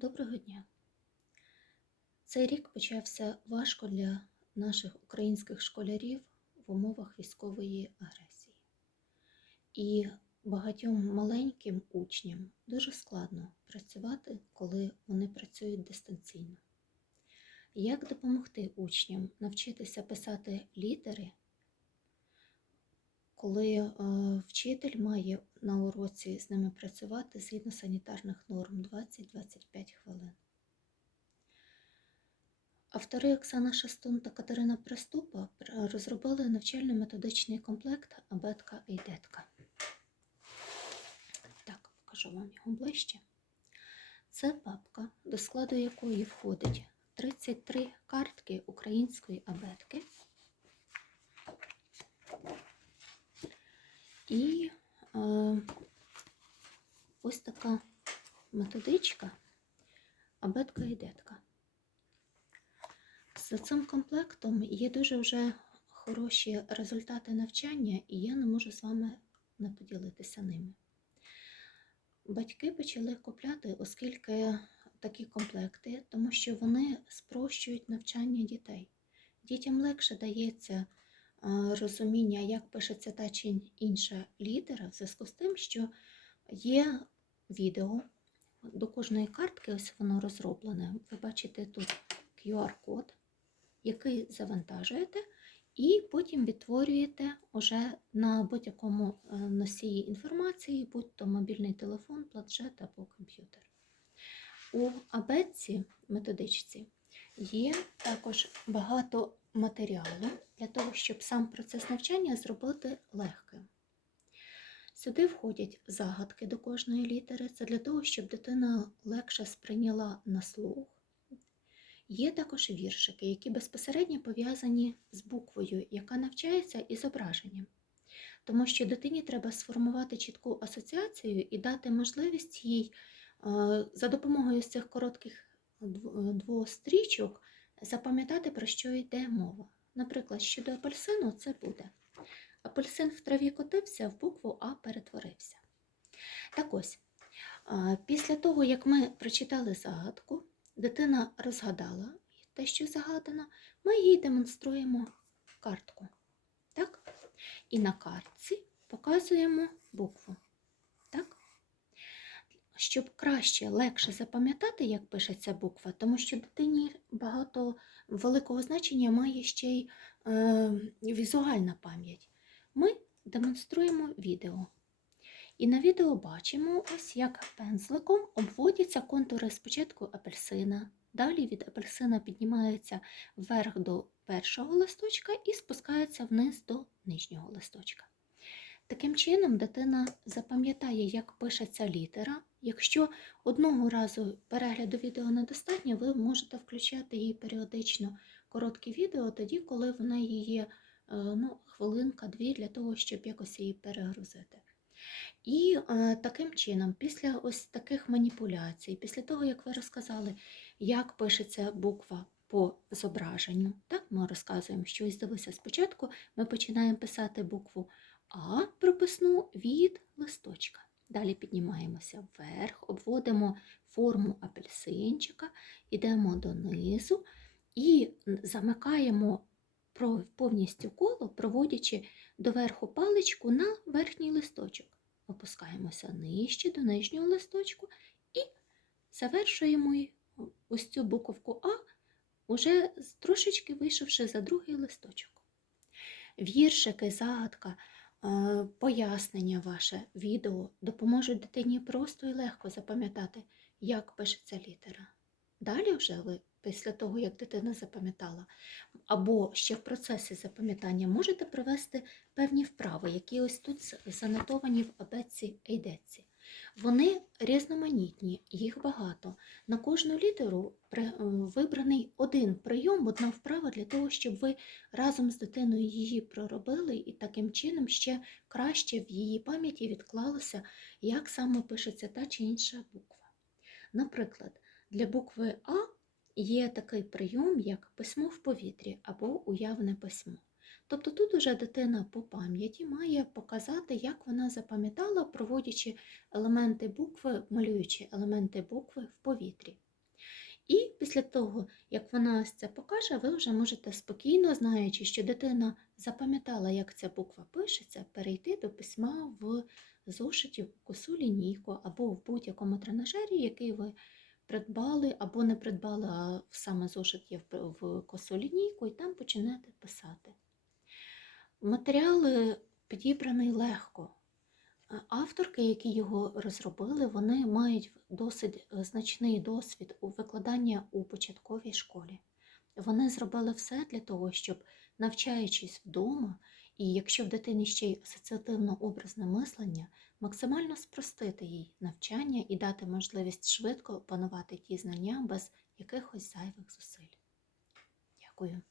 Доброго дня! Цей рік почався важко для наших українських школярів в умовах військової агресії. І багатьом маленьким учням дуже складно працювати, коли вони працюють дистанційно. Як допомогти учням навчитися писати літери, коли е, вчитель має на уроці з ними працювати згідно санітарних норм 20-25 хвилин? Автори Оксана Шастун та Катерина Приступа розробили навчально-методичний комплект Абетка і Детка. Так, покажу вам його ближче. Це папка, до складу якої входить 33 картки української абетки і е, ось така методичка абетка і детка. За цим комплектом є дуже вже хороші результати навчання, і я не можу з вами не поділитися ними. Батьки почали купляти, оскільки такі комплекти, тому що вони спрощують навчання дітей. Дітям легше дається розуміння, як пишеться та чи інша літера, в зв'язку з тим, що є відео. До кожної картки, ось воно розроблене. Ви бачите тут QR-код, який завантажуєте, і потім відтворюєте уже на будь-якому е, носії інформації, будь то мобільний телефон, планшет або комп'ютер. У абетці методичці є також багато матеріалу для того, щоб сам процес навчання зробити легким. Сюди входять загадки до кожної літери. Це для того, щоб дитина легше сприйняла на слух. Є також віршики, які безпосередньо пов'язані з буквою, яка навчається і зображенням. Тому що дитині треба сформувати чітку асоціацію і дати можливість їй е, за допомогою цих коротких двох стрічок запам'ятати, про що йде мова. Наприклад, щодо апельсину це буде. Апельсин в траві котився, в букву А перетворився. Так ось, після того, як ми прочитали загадку, дитина розгадала те, що загадано, ми їй демонструємо картку. Так? І на картці показуємо букву. Щоб краще, легше запам'ятати, як пишеться буква, тому що дитині багато великого значення має ще й е, візуальна пам'ять. Ми демонструємо відео. І на відео бачимо, ось як пензликом обводяться контури спочатку апельсина, далі від апельсина піднімаються вверх до першого листочка і спускаються вниз до нижнього листочка. Таким чином, дитина запам'ятає, як пишеться літера. Якщо одного разу перегляду відео недостатньо, ви можете включати їй періодично короткі відео тоді, коли в неї є е, ну, хвилинка-дві для того, щоб якось її перегрузити. І е, таким чином, після ось таких маніпуляцій, після того, як ви розказали, як пишеться буква по зображенню, так, ми розказуємо, що ось дивися спочатку, ми починаємо писати букву А прописну від листочка. Далі піднімаємося вверх, обводимо форму апельсинчика, йдемо донизу і замикаємо повністю коло, проводячи доверху паличку на верхній листочок. Опускаємося нижче до нижнього листочку і завершуємо ось цю буковку А, уже трошечки вийшовши за другий листочок. Віршики, загадка, пояснення ваше, відео допоможуть дитині просто і легко запам'ятати, як пишеться літера. Далі вже ви, після того, як дитина запам'ятала, або ще в процесі запам'ятання можете провести певні вправи, які ось тут занотовані в абетці Ейдеці. Вони різноманітні, їх багато. На кожну літеру е, вибраний один прийом, одна вправа для того, щоб ви разом з дитиною її проробили і таким чином ще краще в її пам'яті відклалося, як саме пишеться та чи інша буква. Наприклад, для букви А є такий прийом, як письмо в повітрі або уявне письмо. Тобто тут уже дитина по пам'яті має показати, як вона запам'ятала, проводячи елементи букви, малюючи елементи букви в повітрі. І після того, як вона це покаже, ви вже можете спокійно, знаючи, що дитина запам'ятала, як ця буква пишеться, перейти до письма в зошиті в косу лінійку або в будь-якому тренажері, який ви придбали або не придбали, а саме зошит є в косу лінійку, і там почнете писати. Матеріал підібраний легко. Е, Авторки, які його розробили, вони мають досить е, значний досвід у викладанні у початковій школі. Вони зробили все для того, щоб, навчаючись вдома, і якщо в дитині ще й асоціативно-образне мислення, максимально спростити їй навчання і дати можливість швидко опанувати ті знання без якихось зайвих зусиль. Дякую.